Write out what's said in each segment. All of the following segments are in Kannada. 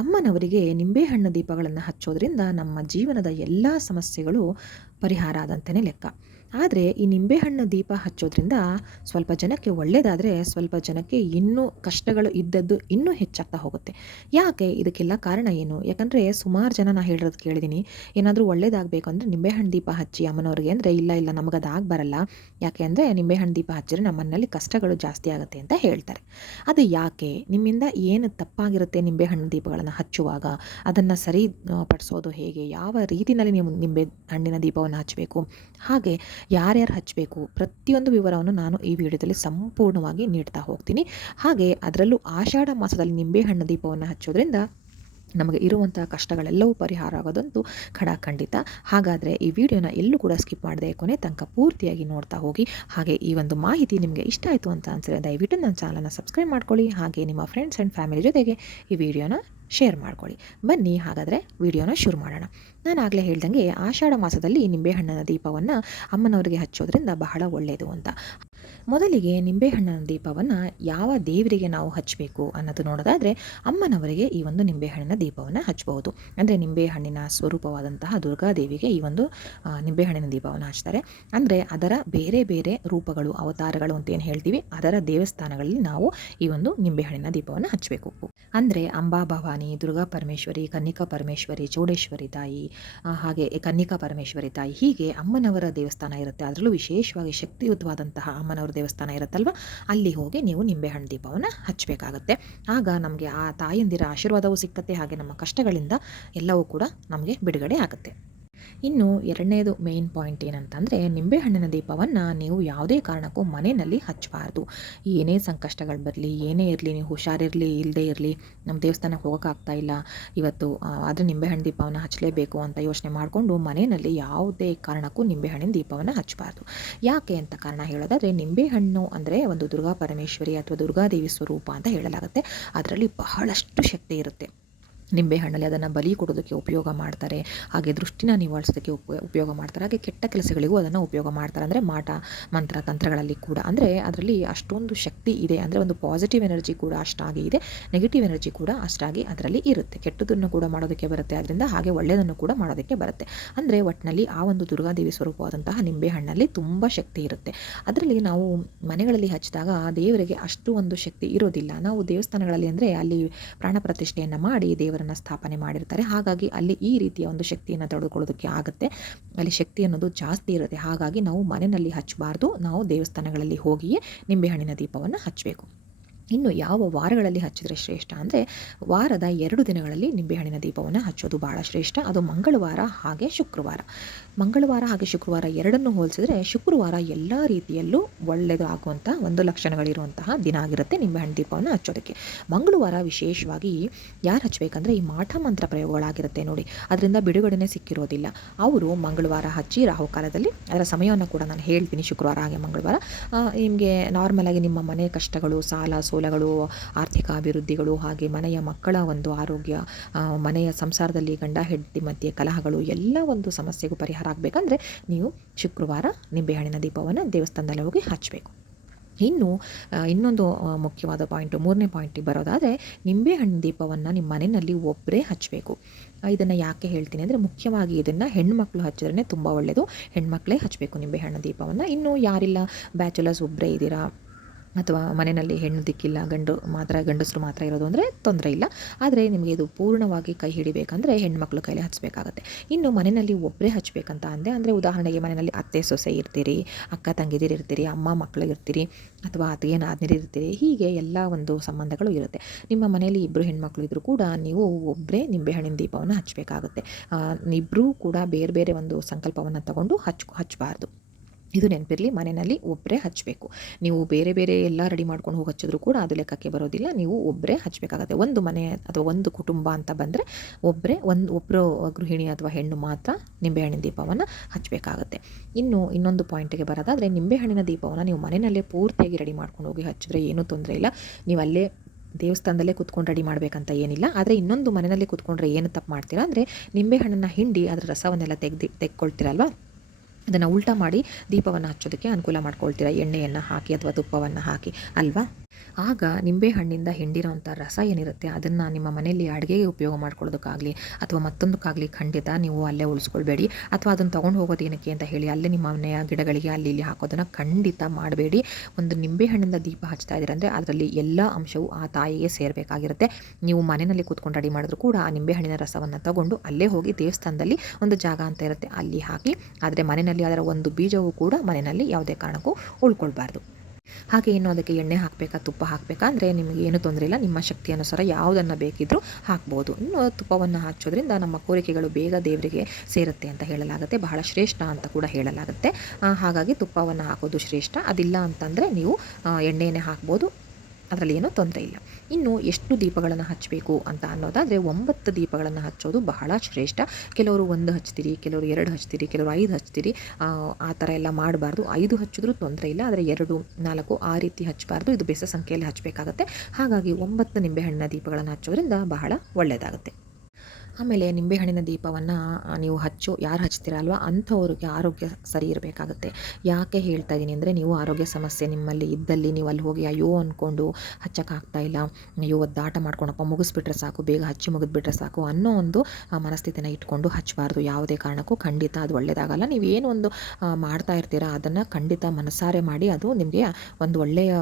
ಅಮ್ಮನವರಿಗೆ ನಿಂಬೆಹಣ್ಣು ದೀಪಗಳನ್ನು ಹಚ್ಚೋದ್ರಿಂದ ನಮ್ಮ ಜೀವನದ ಎಲ್ಲ ಸಮಸ್ಯೆಗಳು ಪರಿಹಾರ ಆದಂತೆಯೇ ಲೆಕ್ಕ. ಆದರೆ ಈ ನಿಂಬೆಹಣ್ಣು ದೀಪ ಹಚ್ಚೋದ್ರಿಂದ ಸ್ವಲ್ಪ ಜನಕ್ಕೆ ಒಳ್ಳೆಯದಾದರೆ, ಸ್ವಲ್ಪ ಜನಕ್ಕೆ ಇನ್ನೂ ಕಷ್ಟಗಳು ಇದ್ದದ್ದು ಇನ್ನೂ ಹೆಚ್ಚಾಗ್ತಾ ಹೋಗುತ್ತೆ. ಯಾಕೆ? ಇದಕ್ಕೆಲ್ಲ ಕಾರಣ ಏನು? ಯಾಕಂದರೆ ಸುಮಾರು ಜನ ನಾನು ಹೇಳಿರೋದು ಕೇಳಿದ್ದೀನಿ, ಏನಾದರೂ ಒಳ್ಳೇದಾಗಬೇಕು ಅಂದರೆ ನಿಂಬೆಹಣ್ಣು ದೀಪ ಹಚ್ಚಿ ಅಮ್ಮನವ್ರಿಗೆ ಅಂದರೆ, ಇಲ್ಲ ಇಲ್ಲ ನಮಗದು ಆಗಿ ಬರಲ್ಲ. ಯಾಕೆ ಅಂದರೆ ನಿಂಬೆಹಣ್ಣು ದೀಪ ಹಚ್ಚಿದ್ರೆ ನಮ್ಮ ಮನೆಯಲ್ಲಿ ಕಷ್ಟಗಳು ಜಾಸ್ತಿ ಆಗುತ್ತೆ ಅಂತ ಹೇಳ್ತಾರೆ. ಅದು ಯಾಕೆ? ನಿಮ್ಮಿಂದ ಏನು ತಪ್ಪಾಗಿರುತ್ತೆ ನಿಂಬೆಹಣ್ಣು ದೀಪಗಳನ್ನು ಹಚ್ಚುವಾಗ? ಅದನ್ನು ಸರಿ ಪಡಿಸೋದು ಹೇಗೆ? ಯಾವ ರೀತಿಯಲ್ಲಿ ನೀವು ನಿಂಬೆ ಹಣ್ಣಿನ ದೀಪವನ್ನು ಹಚ್ಚಬೇಕು, ಹಾಗೆ ಯಾರ್ಯಾರು ಹಚ್ಚಬೇಕು, ಪ್ರತಿಯೊಂದು ವಿವರವನ್ನು ನಾನು ಈ ವಿಡಿಯೋದಲ್ಲಿ ಸಂಪೂರ್ಣವಾಗಿ ನೀಡ್ತಾ ಹೋಗ್ತೀನಿ. ಹಾಗೆ ಅದರಲ್ಲೂ ಆಷಾಢ ಮಾಸದಲ್ಲಿ ನಿಂಬೆಹಣ್ಣು ದೀಪವನ್ನು ಹಚ್ಚೋದ್ರಿಂದ ನಮಗೆ ಇರುವಂಥ ಕಷ್ಟಗಳೆಲ್ಲವೂ ಪರಿಹಾರ ಆಗೋದಂತೂ ಖಂಡಿತ. ಹಾಗಾದರೆ ಈ ವಿಡಿಯೋನ ಎಲ್ಲೂ ಕೂಡ ಸ್ಕಿಪ್ ಮಾಡದೆ ಕೊನೆ ತನಕ ಪೂರ್ತಿಯಾಗಿ ನೋಡ್ತಾ ಹೋಗಿ. ಹಾಗೆ ಈ ಒಂದು ಮಾಹಿತಿ ನಿಮಗೆ ಇಷ್ಟ ಆಯಿತು ಅಂತ ಅನಿಸಿದ್ರೆ ದಯವಿಟ್ಟು ನನ್ನ ಚಾನಲನ್ನು ಸಬ್ಸ್ಕ್ರೈಬ್ ಮಾಡ್ಕೊಳ್ಳಿ. ಹಾಗೆ ನಿಮ್ಮ ಫ್ರೆಂಡ್ಸ್ ಆ್ಯಂಡ್ ಫ್ಯಾಮಿಲಿ ಜೊತೆಗೆ ಈ ವಿಡಿಯೋನ ಶೇರ್ ಮಾಡ್ಕೊಳ್ಳಿ. ಬನ್ನಿ ಹಾಗಾದರೆ ವಿಡಿಯೋನ ಶುರು ಮಾಡೋಣ. ನಾನು ಆಗಲೇ ಹೇಳ್ದಂಗೆ ಆಷಾಢ ಮಾಸದಲ್ಲಿ ನಿಂಬೆಹಣ್ಣಿನ ದೀಪವನ್ನು ಅಮ್ಮನವರಿಗೆ ಹಚ್ಚೋದ್ರಿಂದ ಬಹಳ ಒಳ್ಳೆಯದು ಅಂತ. ಮೊದಲಿಗೆ ನಿಂಬೆಹಣ್ಣಿನ ದೀಪವನ್ನು ಯಾವ ದೇವರಿಗೆ ನಾವು ಹಚ್ಚಬೇಕು ಅನ್ನೋದು ನೋಡೋದಾದರೆ, ಅಮ್ಮನವರಿಗೆ ಈ ಒಂದು ನಿಂಬೆಹಣ್ಣಿನ ದೀಪವನ್ನು ಹಚ್ಚಬಹುದು. ಅಂದರೆ ನಿಂಬೆಹಣ್ಣಿನ ಸ್ವರೂಪವಾದಂತಹ ದುರ್ಗಾದೇವಿಗೆ ಈ ಒಂದು ನಿಂಬೆಹಣ್ಣಿನ ದೀಪವನ್ನು ಹಚ್ತಾರೆ. ಅಂದರೆ ಅದರ ಬೇರೆ ಬೇರೆ ರೂಪಗಳು, ಅವತಾರಗಳು ಅಂತ ಏನು ಹೇಳ್ತೀವಿ, ಅದರ ದೇವಸ್ಥಾನಗಳಲ್ಲಿ ನಾವು ಈ ಒಂದು ನಿಂಬೆಹಣ್ಣಿನ ದೀಪವನ್ನು ಹಚ್ಚಬೇಕು. ಅಂದರೆ ಅಂಬಾ ಭವಾನಿ, ದುರ್ಗಾ ಪರಮೇಶ್ವರಿ, ಕನ್ನಿಕಾ ಪರಮೇಶ್ವರಿ, ಚೌಡೇಶ್ವರಿ ತಾಯಿ, ಹಾಗೆ ಕನ್ನಿಕಾ ಪರಮೇಶ್ವರಿ ತಾಯಿ, ಹೀಗೆ ಅಮ್ಮನವರ ದೇವಸ್ಥಾನ ಇರುತ್ತೆ. ಅದರಲ್ಲೂ ವಿಶೇಷವಾಗಿ ಶಕ್ತಿಯುತವಾದಂತಹ ಅಮ್ಮನವರ ದೇವಸ್ಥಾನ ಇರುತ್ತಲ್ವ, ಅಲ್ಲಿ ಹೋಗಿ ನೀವು ನಿಂಬೆಹಣ್ಣು ದೀಪವನ್ನು ಹಚ್ಚಬೇಕಾಗತ್ತೆ. ಆಗ ನಮಗೆ ಆ ತಾಯಂದಿರ ಆಶೀರ್ವಾದವೂ ಸಿಕ್ಕತ್ತೆ, ಹಾಗೆ ನಮ್ಮ ಕಷ್ಟಗಳಿಂದ ಎಲ್ಲವೂ ಕೂಡ ನಮಗೆ ಬಿಡುಗಡೆ ಆಗುತ್ತೆ. ಇನ್ನು ಎರಡನೇದು ಮೇನ್ ಪಾಯಿಂಟ್ ಏನಂತಂದರೆ, ನಿಂಬೆಹಣ್ಣಿನ ದೀಪವನ್ನು ನೀವು ಯಾವುದೇ ಕಾರಣಕ್ಕೂ ಮನೆಯಲ್ಲಿ ಹಚ್ಚಬಾರ್ದು. ಏನೇ ಸಂಕಷ್ಟಗಳು ಬರಲಿ, ಏನೇ ಇರಲಿ, ನೀವು ಹುಷಾರಿರಲಿ ಇಲ್ಲದೇ ಇರಲಿ, ನಮ್ಮ ದೇವಸ್ಥಾನಕ್ಕೆ ಹೋಗೋಕ್ಕಾಗ್ತಾ ಇಲ್ಲ ಇವತ್ತು, ಆದರೆ ನಿಂಬೆಹಣ್ಣು ದೀಪವನ್ನು ಹಚ್ಚಲೇಬೇಕು ಅಂತ ಯೋಚನೆ ಮಾಡಿಕೊಂಡು ಮನೆಯಲ್ಲಿ ಯಾವುದೇ ಕಾರಣಕ್ಕೂ ನಿಂಬೆಹಣ್ಣಿನ ದೀಪವನ್ನು ಹಚ್ಚಬಾರ್ದು. ಯಾಕೆ ಅಂತ ಕಾರಣ ಹೇಳೋದಾದರೆ, ನಿಂಬೆಹಣ್ಣು ಅಂದರೆ ಒಂದು ದುರ್ಗಾ ಪರಮೇಶ್ವರಿ ಅಥವಾ ದುರ್ಗಾದೇವಿ ಸ್ವರೂಪ ಅಂತ ಹೇಳಲಾಗುತ್ತೆ. ಅದರಲ್ಲಿ ಬಹಳಷ್ಟು ಶಕ್ತಿ ಇರುತ್ತೆ. ನಿಂಬೆಹಣ್ಣಲ್ಲಿ ಅದನ್ನು ಬಲಿ ಕೊಡೋದಕ್ಕೆ ಉಪಯೋಗ ಮಾಡ್ತಾರೆ, ಹಾಗೆ ದೃಷ್ಟಿನ ನಿವಾರಿಸೋದಕ್ಕೆ ಉಪಯೋಗ ಮಾಡ್ತಾರೆ, ಹಾಗೆ ಕೆಟ್ಟ ಕೆಲಸಗಳಿಗೂ ಅದನ್ನು ಉಪಯೋಗ ಮಾಡ್ತಾರೆ. ಅಂದರೆ ಮಾಟ ಮಂತ್ರ ತಂತ್ರಗಳಲ್ಲಿ ಕೂಡ ಅಂದರೆ ಅದರಲ್ಲಿ ಅಷ್ಟೊಂದು ಶಕ್ತಿ ಇದೆ. ಅಂದರೆ ಒಂದು ಪಾಸಿಟಿವ್ ಎನರ್ಜಿ ಕೂಡ ಅಷ್ಟಾಗಿ ಇದೆ, ನೆಗೆಟಿವ್ ಎನರ್ಜಿ ಕೂಡ ಅಷ್ಟಾಗಿ ಅದರಲ್ಲಿ ಇರುತ್ತೆ. ಕೆಟ್ಟದನ್ನು ಕೂಡ ಮಾಡೋದಕ್ಕೆ ಬರುತ್ತೆ ಅದರಿಂದ, ಹಾಗೆ ಒಳ್ಳೆಯದನ್ನು ಕೂಡ ಮಾಡೋದಕ್ಕೆ ಬರುತ್ತೆ. ಅಂದರೆ ಒಟ್ಟಿನಲ್ಲಿ ಆ ಒಂದು ದುರ್ಗಾದೇವಿ ಸ್ವರೂಪವಾದಂತಹ ನಿಂಬೆಹಣ್ಣಲ್ಲಿ ತುಂಬ ಶಕ್ತಿ ಇರುತ್ತೆ. ಅದರಲ್ಲಿ ನಾವು ಮನೆಗಳಲ್ಲಿ ಹಚ್ಚಿದಾಗ ದೇವರಿಗೆ ಅಷ್ಟು ಒಂದು ಶಕ್ತಿ ಇರೋದಿಲ್ಲ. ನಾವು ದೇವಸ್ಥಾನಗಳಲ್ಲಿ ಅಂದರೆ ಅಲ್ಲಿ ಪ್ರಾಣ ಪ್ರತಿಷ್ಠೆಯನ್ನು ಮಾಡಿ ದೇವರನ್ನು ಸ್ಥಾಪನೆ ಮಾಡಿರ್ತಾರೆ. ಹಾಗಾಗಿ ಅಲ್ಲಿ ಈ ರೀತಿಯ ಒಂದು ಶಕ್ತಿಯನ್ನು ತಡೆದುಕೊಳ್ಳೋದಕ್ಕೆ ಆಗುತ್ತೆ. ಅಲ್ಲಿ ಶಕ್ತಿ ಅನ್ನೋದು ಜಾಸ್ತಿ ಇರುತ್ತೆ. ಹಾಗಾಗಿ ನಾವು ಮನೆಯಲ್ಲಿ ಹಚ್ಚಬಾರ್ದು, ನಾವು ದೇವಸ್ಥಾನಗಳಲ್ಲಿ ಹೋಗಿಯೇ ನಿಂಬೆಹಣ್ಣಿನ ದೀಪವನ್ನು ಹಚ್ಚಬೇಕು. ಇನ್ನು ಯಾವ ವಾರಗಳಲ್ಲಿ ಹಚ್ಚಿದ್ರೆ ಶ್ರೇಷ್ಠ ಅಂದರೆ, ವಾರದ 2 ದಿನಗಳಲ್ಲಿ ನಿಂಬೆಹಣ್ಣಿನ ದೀಪವನ್ನು ಹಚ್ಚೋದು ಭಾಳ ಶ್ರೇಷ್ಠ. ಅದು ಮಂಗಳವಾರ ಹಾಗೆ ಶುಕ್ರವಾರ. ಮಂಗಳವಾರ ಹಾಗೆ ಶುಕ್ರವಾರ ಎರಡನ್ನೂ ಹೋಲಿಸಿದ್ರೆ ಶುಕ್ರವಾರ ಎಲ್ಲ ರೀತಿಯಲ್ಲೂ ಒಳ್ಳೆಯದು ಆಗುವಂಥ ಒಂದು ಲಕ್ಷಣಗಳಿರುವಂತಹ ದಿನ ಆಗಿರುತ್ತೆ ನಿಂಬೆಹಣ್ಣು ದೀಪವನ್ನು ಹಚ್ಚೋದಕ್ಕೆ. ಮಂಗಳವಾರ ವಿಶೇಷವಾಗಿ ಯಾರು ಹಚ್ಚಬೇಕಂದ್ರೆ, ಈ ಮಾಟ ಮಂತ್ರ ಪ್ರಯೋಗಗಳಾಗಿರುತ್ತೆ ನೋಡಿ, ಅದರಿಂದ ಬಿಡುಗಡೆನೇ ಸಿಕ್ಕಿರೋದಿಲ್ಲ ಅವರು ಮಂಗಳವಾರ ಹಚ್ಚಿ ರಾಹುಕಾಲದಲ್ಲಿ, ಅದರ ಸಮಯವನ್ನು ಕೂಡ ನಾನು ಹೇಳ್ತೀನಿ, ಶುಕ್ರವಾರ ಹಾಗೆ ಮಂಗಳವಾರ. ನಿಮಗೆ ನಾರ್ಮಲಾಗಿ ನಿಮ್ಮ ಮನೆ ಕಷ್ಟಗಳು, ಸಾಲ ಸೋಲಗಳು, ಆರ್ಥಿಕ ಅಭಿವೃದ್ಧಿಗಳು, ಹಾಗೆ ಮನೆಯ ಮಕ್ಕಳ ಒಂದು ಆರೋಗ್ಯ, ಮನೆಯ ಸಂಸಾರದಲ್ಲಿ ಗಂಡ ಹೆಂಡತಿ ಮಧ್ಯೆ ಕಲಹಗಳು, ಎಲ್ಲ ಒಂದು ಸಮಸ್ಯೆಗೂ ಪರಿಹಾರ ಆಗಬೇಕಂದ್ರೆ ನೀವು ಶುಕ್ರವಾರ ನಿಂಬೆಹಣ್ಣಿನ ದೀಪವನ್ನು ದೇವಸ್ಥಾನದಲ್ಲಿ ಹೋಗಿ ಹಚ್ಚಬೇಕು. ಇನ್ನು ಇನ್ನೊಂದು ಮುಖ್ಯವಾದ ಪಾಯಿಂಟು, 3ನೇ ಪಾಯಿಂಟಿಗೆ ಬರೋದಾದರೆ, ನಿಂಬೆಹಣ್ಣು ದೀಪವನ್ನು ನಿಮ್ಮ ಮನೆಯಲ್ಲಿ ಒಬ್ಬರೇ ಹಚ್ಚಬೇಕು. ಇದನ್ನು ಯಾಕೆ ಹೇಳ್ತೀನಿ ಅಂದರೆ, ಮುಖ್ಯವಾಗಿ ಇದನ್ನು ಹೆಣ್ಮಕ್ಳು ಹಚ್ಚಿದ್ರೇ ತುಂಬ ಒಳ್ಳೆಯದು. ಹೆಣ್ಮಕ್ಳೇ ಹಚ್ಚಬೇಕು ನಿಂಬೆಹಣ್ಣು ದೀಪವನ್ನು. ಇನ್ನು ಯಾರಿಲ್ಲ, ಬ್ಯಾಚುಲರ್ಸ್ ಒಬ್ಬರೇ ಇದ್ದೀರಾ ಅಥವಾ ಮನೆಯಲ್ಲಿ ಹೆಣ್ಣು ದಿಕ್ಕಿಲ್ಲ, ಗಂಡಸರು ಮಾತ್ರ ಇರೋದು ಅಂದರೆ ತೊಂದರೆ ಇಲ್ಲ. ಆದರೆ ನಿಮಗೆ ಇದು ಪೂರ್ಣವಾಗಿ ಕೈ ಹಿಡಿಬೇಕಂದ್ರೆ ಹೆಣ್ಮಕ್ಳು ಕೈಲಿ ಹಚ್ಚಬೇಕಾಗತ್ತೆ. ಇನ್ನು ಮನೆಯಲ್ಲಿ ಒಬ್ಬರೇ ಹಚ್ಚಬೇಕಂತ ಅಂದರೆ ಉದಾಹರಣೆಗೆ ಮನೆಯಲ್ಲಿ ಅತ್ತೆ ಸೊಸೆ ಇರ್ತೀರಿ, ಅಕ್ಕ ತಂಗಿದಿರು ಇರ್ತೀರಿ, ಅಮ್ಮ ಮಕ್ಕಳು ಇರ್ತೀರಿ, ಅಥವಾ ಅತ್ತಿಗೆ ನಾದಿನಿರು ಇರ್ತೀರಿ, ಹೀಗೆ ಎಲ್ಲ ಒಂದು ಸಂಬಂಧಗಳು ಇರುತ್ತೆ. ನಿಮ್ಮ ಮನೆಯಲ್ಲಿ ಇಬ್ಬರು ಹೆಣ್ಮಕ್ಳು ಇದ್ದರೂ ಕೂಡ ನೀವು ಒಬ್ಬರೇ ನಿಂಬೆಹಣ್ಣಿನ ದೀಪವನ್ನು ಹಚ್ಚಬೇಕಾಗುತ್ತೆ. ಇಬ್ಬರೂ ಕೂಡ ಬೇರೆ ಬೇರೆ ಒಂದು ಸಂಕಲ್ಪವನ್ನು ತಗೊಂಡು ಹಚ್ಚಬಾರ್ದು. ಇದು ನೆನಪಿರಲಿ, ಮನೆಯಲ್ಲಿ ಒಬ್ಬರೇ ಹಚ್ಚಬೇಕು. ನೀವು ಬೇರೆ ಬೇರೆ ಎಲ್ಲ ರೆಡಿ ಮಾಡ್ಕೊಂಡು ಹೋಗಿ ಹಚ್ಚಿದ್ರು ಕೂಡ ಅದು ಲೆಕ್ಕಕ್ಕೆ ಬರೋದಿಲ್ಲ. ನೀವು ಒಬ್ಬರೇ ಹಚ್ಚಬೇಕಾಗತ್ತೆ. ಒಂದು ಮನೆ ಅಥವಾ ಒಂದು ಕುಟುಂಬ ಅಂತ ಬಂದರೆ ಒಬ್ಬರು ಗೃಹಿಣಿ ಅಥವಾ ಹೆಣ್ಣು ಮಾತ್ರ ನಿಂಬೆಹಣ್ಣಿನ ದೀಪವನ್ನು ಹಚ್ಚಬೇಕಾಗತ್ತೆ. ಇನ್ನೊಂದು ಪಾಯಿಂಟಿಗೆ ಬರೋದಾದರೆ, ನಿಂಬೆಹಣ್ಣಿನ ದೀಪವನ್ನು ನೀವು ಮನೆಯಲ್ಲೇ ಪೂರ್ತಿಯಾಗಿ ರೆಡಿ ಮಾಡ್ಕೊಂಡು ಹೋಗಿ ಹಚ್ಚಿದ್ರೆ ಏನೂ ತೊಂದರೆ ಇಲ್ಲ. ನೀವು ಅಲ್ಲೇ ದೇವಸ್ಥಾನದಲ್ಲೇ ಕುತ್ಕೊಂಡು ರೆಡಿ ಮಾಡಬೇಕಂತ ಏನಿಲ್ಲ. ಆದರೆ ಇನ್ನೊಂದು ಮನೆಯಲ್ಲಿ ಕುತ್ಕೊಂಡ್ರೆ ಏನು ತಪ್ಪು ಮಾಡ್ತೀರಾ ಅಂದರೆ, ನಿಂಬೆಹಣ್ಣನ್ನು ಹಿಂಡಿ ಅದರ ರಸವನ್ನೆಲ್ಲ ತೆಗೆದುಕೊಳ್ತೀರಲ್ವ, ಅದನ್ನು ಉಲ್ಟಾ ಮಾಡಿ ದೀಪವನ್ನು ಹಚ್ಚೋದಕ್ಕೆ ಅನುಕೂಲ ಮಾಡ್ಕೊಳ್ತೀರಾ, ಎಣ್ಣೆಯನ್ನು ಹಾಕಿ ಅಥವಾ ತುಪ್ಪವನ್ನು ಹಾಕಿ ಅಲ್ವಾ. ಆಗ ನಿಂಬೆಹಣ್ಣಿಂದ ಹಿಂಡಿರೋಂಥ ರಸ ಏನಿರುತ್ತೆ ಅದನ್ನು ನಿಮ್ಮ ಮನೆಯಲ್ಲಿ ಅಡುಗೆಗೆ ಉಪಯೋಗ ಮಾಡ್ಕೊಳ್ಳೋದಕ್ಕಾಗಲಿ ಅಥವಾ ಮತ್ತೊಂದಕ್ಕಾಗಲಿ ಖಂಡಿತ ನೀವು ಅಲ್ಲೇ ಉಳಿಸ್ಕೊಳ್ಬೇಡಿ. ಅಥವಾ ಅದನ್ನು ತೊಗೊಂಡು ಹೋಗೋದು ಏನಕ್ಕೆ ಅಂತ ಹೇಳಿ ಅಲ್ಲೇ ನಿಮ್ಮ ಮನೆಯ ಗಿಡಗಳಿಗೆ ಅಲ್ಲಿ ಇಲ್ಲಿ ಹಾಕೋದನ್ನು ಖಂಡಿತ ಮಾಡಬೇಡಿ. ಒಂದು ನಿಂಬೆಹಣ್ಣಿಂದ ದೀಪ ಹಚ್ತಾ ಇದ್ದೀರ ಅಂದರೆ ಅದರಲ್ಲಿ ಎಲ್ಲ ಅಂಶವು ಆ ತಾಯಿಗೆ ಸೇರಬೇಕಾಗಿರುತ್ತೆ. ನೀವು ಮನೆಯಲ್ಲಿ ಕೂತ್ಕೊಂಡು ರೆಡಿ ಮಾಡಿದ್ರು ಕೂಡ ಆ ನಿಂಬೆಹಣ್ಣಿನ ರಸವನ್ನು ತಗೊಂಡು ಅಲ್ಲೇ ಹೋಗಿ ದೇವಸ್ಥಾನದಲ್ಲಿ ಒಂದು ಜಾಗ ಅಂತ ಇರುತ್ತೆ ಅಲ್ಲಿ ಹಾಕಿ. ಆದರೆ ಮನೆಯಲ್ಲಿ ಅದರ ಒಂದು ಬೀಜವೂ ಕೂಡ ಮನೆಯಲ್ಲಿ ಯಾವುದೇ ಕಾರಣಕ್ಕೂ ಉಳ್ಕೊಳ್ಬಾರ್ದು. ಹಾಗೆ ಇನ್ನು ಅದಕ್ಕೆ ಎಣ್ಣೆ ಹಾಕಬೇಕಾ ತುಪ್ಪ ಹಾಕಬೇಕಾ ಅಂದರೆ ನಿಮಗೆ ಏನು ತೊಂದರೆ ಇಲ್ಲ. ನಿಮ್ಮ ಶಕ್ತಿ ಅನುಸಾರ ಯಾವುದನ್ನು ಬೇಕಿದ್ದರೂ ಹಾಕ್ಬೋದು. ಇನ್ನು ತುಪ್ಪವನ್ನು ಹಚ್ಚೋದ್ರಿಂದ ನಮ್ಮ ಕೋರಿಕೆಗಳು ಬೇಗ ದೇವರಿಗೆ ಸೇರುತ್ತೆ ಅಂತ ಹೇಳಲಾಗುತ್ತೆ. ಬಹಳ ಶ್ರೇಷ್ಠ ಅಂತ ಕೂಡ ಹೇಳಲಾಗುತ್ತೆ. ಹಾಗಾಗಿ ತುಪ್ಪವನ್ನು ಹಾಕೋದು ಶ್ರೇಷ್ಠ. ಅದಿಲ್ಲ ಅಂತಂದರೆ ನೀವು ಎಣ್ಣೆನೇ ಹಾಕ್ಬೋದು. ಅದರಲ್ಲಿ ಏನೂ ತೊಂದರೆ ಇಲ್ಲ. ಇನ್ನು ಎಷ್ಟು ದೀಪಗಳನ್ನು ಹಚ್ಚಬೇಕು ಅಂತ ಅನ್ನೋದಾದರೆ 9 ದೀಪಗಳನ್ನು ಹಚ್ಚೋದು ಬಹಳ ಶ್ರೇಷ್ಠ. ಕೆಲವರು 1 ಹಚ್ತೀರಿ, ಕೆಲವರು 2 ಹಚ್ತೀರಿ, ಕೆಲವರು 5 ಹಚ್ತೀರಿ. ಆ ಥರ ಎಲ್ಲ ಮಾಡಬಾರ್ದು. 5 ಹಚ್ಚಿದ್ರೂ ತೊಂದರೆ ಇಲ್ಲ, ಆದರೆ 2, 4 ಆ ರೀತಿ ಹಚ್ಚಬಾರ್ದು. ಇದು ಬೆಸ ಸಂಖ್ಯೆಯಲ್ಲಿ ಹಚ್ಚಬೇಕಾಗತ್ತೆ. ಹಾಗಾಗಿ 9 ನಿಂಬೆಹಣ್ಣಿನ ದೀಪಗಳನ್ನು ಹಚ್ಚೋದ್ರಿಂದ ಬಹಳ ಒಳ್ಳೆಯದಾಗುತ್ತೆ. ಆಮೇಲೆ ನಿಂಬೆಹಣ್ಣಿನ ದೀಪವನ್ನು ನೀವು ಯಾರು ಹಚ್ತೀರಾ ಅಲ್ವಾ ಅಂಥವ್ರಿಗೆ ಆರೋಗ್ಯ ಸರಿ ಇರಬೇಕಾಗುತ್ತೆ. ಯಾಕೆ ಹೇಳ್ತಾ ಇದ್ದೀನಿ ಅಂದರೆ ನೀವು ಆರೋಗ್ಯ ಸಮಸ್ಯೆ ನಿಮ್ಮಲ್ಲಿ ಇದ್ದಲ್ಲಿ ನೀವು ಅಲ್ಲಿ ಹೋಗಿ ಅಯ್ಯೋ ಅಂದ್ಕೊಂಡು ಹಚ್ಚೋಕ್ಕಾಗ್ತಾ ಇಲ್ಲ, ಅಯ್ಯೋ ಒದ್ದಾಟ ಮಾಡ್ಕೊಂಡಪ್ಪ ಮುಗಿಸ್ಬಿಟ್ರೆ ಸಾಕು, ಬೇಗ ಹಚ್ಚಿ ಮುಗಿದ್ಬಿಟ್ರೆ ಸಾಕು ಅನ್ನೋ ಒಂದು ಮನಸ್ಥಿತಿನ ಇಟ್ಕೊಂಡು ಹಚ್ಚಬಾರ್ದು. ಯಾವುದೇ ಕಾರಣಕ್ಕೂ ಖಂಡಿತ ಅದು ಒಳ್ಳೆಯದಾಗಲ್ಲ. ನೀವೇನು ಒಂದು ಮಾಡ್ತಾ ಇರ್ತೀರಾ ಅದನ್ನು ಖಂಡಿತ ಮನಸಾರೆ ಮಾಡಿ, ಅದು ನಿಮಗೆ ಒಂದು ಒಳ್ಳೆಯ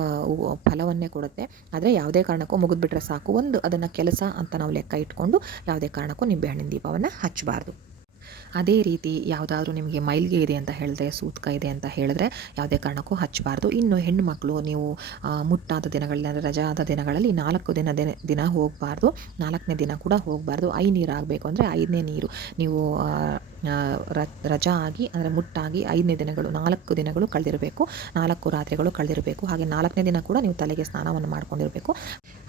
ಫಲವನ್ನೇ ಕೊಡುತ್ತೆ. ಆದರೆ ಯಾವುದೇ ಕಾರಣಕ್ಕೂ ಮುಗಿದ್ಬಿಟ್ರೆ ಸಾಕು, ಒಂದು ಅದನ್ನು ಕೆಲಸ ಅಂತ ನಾವು ಲೆಕ್ಕ ಇಟ್ಕೊಂಡು ಯಾವುದೇ ಕಾರಣಕ್ಕೂ ನಿಂಬೆಹಣ್ಣಿನ ದೀಪವನ್ನು ಹಚ್ಚಬಾರ್ದು. ಅದೇ ರೀತಿ ಯಾವುದಾದ್ರೂ ನಿಮಗೆ ಮೈಲ್ಗೆ ಇದೆ ಅಂತ ಹೇಳಿದ್ರೆ, ಸೂತಕ ಇದೆ ಅಂತ ಹೇಳಿದ್ರೆ ಯಾವುದೇ ಕಾರಣಕ್ಕೂ ಹಚ್ಚಬಾರ್ದು. ಇನ್ನು ಹೆಣ್ಣು ಮಕ್ಕಳು ನೀವು ಮುಟ್ಟಾದ ದಿನಗಳಲ್ಲಿ ಅಂದರೆ ರಜಾದ ದಿನಗಳಲ್ಲಿ 4 ದಿನ ಹೋಗಬಾರ್ದು. 4ನೇ ದಿನ ಕೂಡ ಹೋಗಬಾರ್ದು. ನೀರು ಆಗಬೇಕು ಅಂದರೆ 5ನೇ ನೀರು ನೀವು ರಜಾ ಆಗಿ ಅಂದರೆ ಮುಟ್ಟಾಗಿ 5ನೇ ದಿನಗಳು 4 ದಿನಗಳು ಕಳೆದಿರಬೇಕು, 4 ರಾತ್ರಿಗಳು ಕಳೆದಿರಬೇಕು. ಹಾಗೆ 4ನೇ ದಿನ ಕೂಡ ನೀವು ತಲೆಗೆ ಸ್ನಾನವನ್ನು ಮಾಡ್ಕೊಂಡಿರಬೇಕು.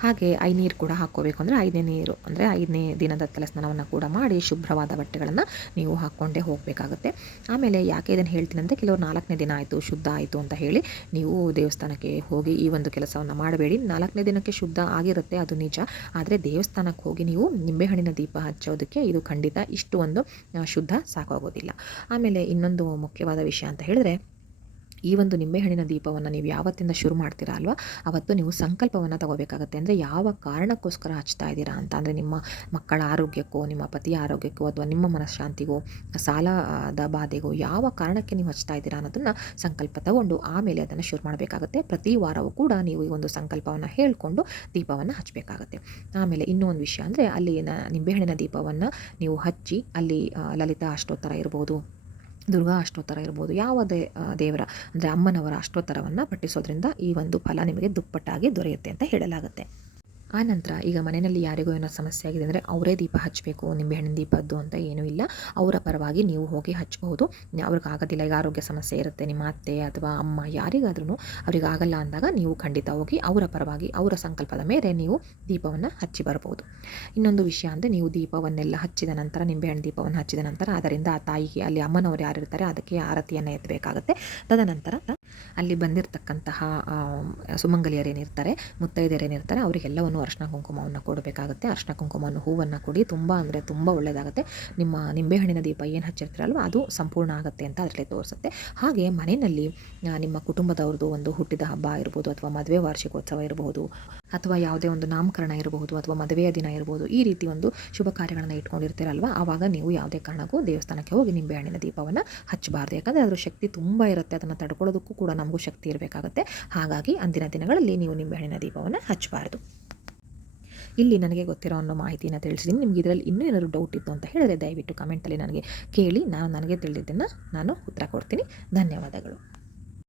ಹಾಗೆ ನೀರು ಕೂಡ ಹಾಕ್ಕೋಬೇಕು. ಅಂದರೆ 5ನೇ ನೀರು ಅಂದರೆ 5ನೇ ದಿನದ ತಲೆ ಸ್ನಾನವನ್ನು ಕೂಡ ಮಾಡಿ ಶುಭ್ರವಾದ ಬಟ್ಟೆಗಳನ್ನು ನೀವು ಹಾಕ್ಕೊಂಡೇ ಹೋಗಬೇಕಾಗುತ್ತೆ. ಆಮೇಲೆ ಯಾಕೆ ಇದನ್ನು ಹೇಳ್ತೀನಿ ಅಂದರೆ ಕೆಲವರು 4ನೇ ದಿನ ಆಯಿತು ಶುದ್ಧ ಆಯಿತು ಅಂತ ಹೇಳಿ ನೀವು ದೇವಸ್ಥಾನಕ್ಕೆ ಹೋಗಿ ಈ ಒಂದು ಕೆಲಸವನ್ನು ಮಾಡಬೇಡಿ. 4ನೇ ದಿನಕ್ಕೆ ಶುದ್ಧ ಆಗಿರುತ್ತೆ, ಅದು ನಿಜ. ಆದರೆ ದೇವಸ್ಥಾನಕ್ಕೆ ಹೋಗಿ ನೀವು ನಿಂಬೆಹಣ್ಣಿನ ದೀಪ ಹಚ್ಚೋದಕ್ಕೆ ಇದು ಖಂಡಿತ ಇಷ್ಟು ಒಂದು ಶುದ್ಧ ಸಾಕಾಗೋದಿಲ್ಲ. ಆಮೇಲೆ ಇನ್ನೊಂದು ಮುಖ್ಯವಾದ ವಿಷಯ ಅಂತ ಹೇಳಿದ್ರೆ, ಈ ಒಂದು ನಿಂಬೆಹಣ್ಣಿನ ದೀಪವನ್ನು ನೀವು ಯಾವತ್ತಿಂದ ಶುರು ಮಾಡ್ತೀರಾ ಅಲ್ವಾ ಅವತ್ತು ನೀವು ಸಂಕಲ್ಪವನ್ನು ತಗೋಬೇಕಾಗತ್ತೆ. ಅಂದರೆ ಯಾವ ಕಾರಣಕ್ಕೋಸ್ಕರ ಹಚ್ತಾ ಇದ್ದೀರಾ ಅಂತ. ಅಂದರೆ ನಿಮ್ಮ ಮಕ್ಕಳ ಆರೋಗ್ಯಕ್ಕೋ, ನಿಮ್ಮ ಪತಿಯ ಆರೋಗ್ಯಕ್ಕೋ, ಅಥವಾ ನಿಮ್ಮ ಮನಃಶಾಂತಿಗೋ, ಸಾಲದ ಬಾಧೆಗೋ ಯಾವ ಕಾರಣಕ್ಕೆ ನೀವು ಹಚ್ತಾ ಇದ್ದೀರಾ ಅನ್ನೋದನ್ನು ಸಂಕಲ್ಪ ತಗೊಂಡು ಆಮೇಲೆ ಅದನ್ನು ಶುರು ಮಾಡಬೇಕಾಗುತ್ತೆ. ಪ್ರತಿ ವಾರವೂ ಕೂಡ ನೀವು ಈ ಒಂದು ಸಂಕಲ್ಪವನ್ನು ಹೇಳಿಕೊಂಡು ದೀಪವನ್ನು ಹಚ್ಚಬೇಕಾಗತ್ತೆ. ಆಮೇಲೆ ಇನ್ನೂ ಒಂದು ವಿಷಯ ಅಂದರೆ ಅಲ್ಲಿ ನಿಂಬೆಹಣ್ಣಿನ ದೀಪವನ್ನು ನೀವು ಹಚ್ಚಿ ಅಲ್ಲಿ ಲಲಿತಾ ಅಷ್ಟೋತ್ತರ ಇರ್ಬೋದು, ದುರ್ಗಾ ಅಷ್ಟೋತ್ತರ ಇರ್ಬೋದು, ಯಾವುದೇ ದೇವರ ಅಂದರೆ ಅಮ್ಮನವರ ಅಷ್ಟೋತ್ತರವನ್ನು ಪಠಿಸೋದ್ರಿಂದ ಈ ಒಂದು ಫಲ ನಿಮಗೆ ದುಪ್ಪಟ್ಟಾಗಿ ದೊರೆಯುತ್ತೆ ಅಂತ ಹೇಳಲಾಗುತ್ತೆ. ಆನಂತರ ಈಗ ಮನೆಯಲ್ಲಿ ಯಾರಿಗೂ ಏನೋ ಸಮಸ್ಯೆ ಆಗಿದೆ ಅಂದರೆ ಅವರೇ ದೀಪ ಹಚ್ಚಬೇಕು, ನಿಂಬೆಹಣ್ಣಿನ ದೀಪದ್ದು ಅಂತ ಏನೂ ಇಲ್ಲ. ಅವರ ಪರವಾಗಿ ನೀವು ಹೋಗಿ ಹಚ್ಚಬಹುದು. ಅವ್ರಿಗೆ ಆಗೋದಿಲ್ಲ, ಈಗ ಆರೋಗ್ಯ ಸಮಸ್ಯೆ ಇರುತ್ತೆ, ನಿಮ್ಮ ಅತ್ತೆ ಅಥವಾ ಅಮ್ಮ ಯಾರಿಗಾದ್ರೂ ಅವ್ರಿಗೆ ಆಗಲ್ಲ ಅಂದಾಗ ನೀವು ಖಂಡಿತ ಹೋಗಿ ಅವರ ಪರವಾಗಿ ಅವರ ಸಂಕಲ್ಪದ ಮೇಲೆ ನೀವು ದೀಪವನ್ನು ಹಚ್ಚಿ ಬರ್ಬೋದು. ಇನ್ನೊಂದು ವಿಷಯ ಅಂದರೆ ನೀವು ದೀಪವನ್ನೆಲ್ಲ ಹಚ್ಚಿದ ನಂತರ, ನಿಂಬೆಹಣ್ಣು ದೀಪವನ್ನು ಹಚ್ಚಿದ ನಂತರ ಅದರಿಂದ ಆ ತಾಯಿಗೆ, ಅಲ್ಲಿ ಅಮ್ಮನವರು ಯಾರಿರ್ತಾರೆ ಅದಕ್ಕೆ ಆರತಿಯನ್ನು ಎತ್ತಬೇಕಾಗುತ್ತೆ. ತದನಂತರ ಅಲ್ಲಿ ಬಂದಿರತಕ್ಕಂತಹ ಸುಮಂಗಲಿಯರೇನಿರ್ತಾರೆ, ಮುತ್ತೈದೆಯರೇನಿರ್ತಾರೆ ಅವರಿಗೆಲ್ಲವನ್ನು ಅರ್ಶಿನ ಕುಂಕುಮವನ್ನು ಕೊಡಬೇಕಾಗುತ್ತೆ. ಅರ್ಶಿನ ಕುಂಕುಮವನ್ನು ಹೂವನ್ನು ಕೊಡಿ. ತುಂಬ ಅಂದರೆ ತುಂಬ ಒಳ್ಳೆಯದಾಗುತ್ತೆ. ನಿಮ್ಮ ನಿಂಬೆಹಣ್ಣಿನ ದೀಪ ಏನು ಹಚ್ಚಿರ್ತೀರಲ್ವ ಅದು ಸಂಪೂರ್ಣ ಆಗುತ್ತೆ ಅಂತ ಅದರಲ್ಲಿ ತೋರಿಸುತ್ತೆ. ಹಾಗೆ ಮನೆಯಲ್ಲಿ ನಿಮ್ಮ ಕುಟುಂಬದವ್ರದ್ದು ಒಂದು ಹುಟ್ಟಿದ ಹಬ್ಬ ಇರ್ಬೋದು, ಅಥವಾ ಮದುವೆ ವಾರ್ಷಿಕೋತ್ಸವ ಇರಬಹುದು, ಅಥವಾ ಯಾವುದೇ ಒಂದು ನಾಮಕರಣ ಇರಬಹುದು, ಅಥವಾ ಮದುವೆಯ ದಿನ ಇರ್ಬೋದು, ಈ ರೀತಿ ಒಂದು ಶುಭ ಕಾರ್ಯಗಳನ್ನು ಇಟ್ಕೊಂಡಿರ್ತೀರಲ್ವ ಆವಾಗ ನೀವು ಯಾವುದೇ ಕಾರಣಕ್ಕೂ ದೇವಸ್ಥಾನಕ್ಕೆ ಹೋಗಿ ನಿಂಬೆಹಣ್ಣಿನ ದೀಪವನ್ನು ಹಚ್ಚಬಾರ್ದು. ಯಾಕಂದರೆ ಅದರ ಶಕ್ತಿ ತುಂಬ ಇರುತ್ತೆ, ಅದನ್ನು ತಡ್ಕೊಳ್ಳೋದಕ್ಕೂ ಕೂಡ ನಮಗೂ ಶಕ್ತಿ ಇರಬೇಕಾಗುತ್ತೆ. ಹಾಗಾಗಿ ಅಂದಿನ ದಿನಗಳಲ್ಲಿ ನೀವು ನಿಂಬೆಹಣ್ಣಿನ ದೀಪವನ್ನು ಹಚ್ಚಬಾರ್ದು. ಇಲ್ಲಿ ನನಗೆ ಗೊತ್ತಿರೋ ಅನ್ನೋ ಮಾಹಿತಿನ ತಿಳಿಸಿದ್ದೀನಿ. ನಿಮ್ಗೆ ಇದರಲ್ಲಿ ಇನ್ನೂ ಏನಾದರೂ ಡೌಟ್ ಇತ್ತು ಅಂತ ಹೇಳಿದ್ರೆ ದಯವಿಟ್ಟು ಕಮೆಂಟಲ್ಲಿ ನನಗೆ ಕೇಳಿ, ನನಗೆ ತಿಳಿದಿದ್ದನ್ನು ನಾನು ಉತ್ತರ ಕೊಡ್ತೀನಿ. ಧನ್ಯವಾದಗಳು.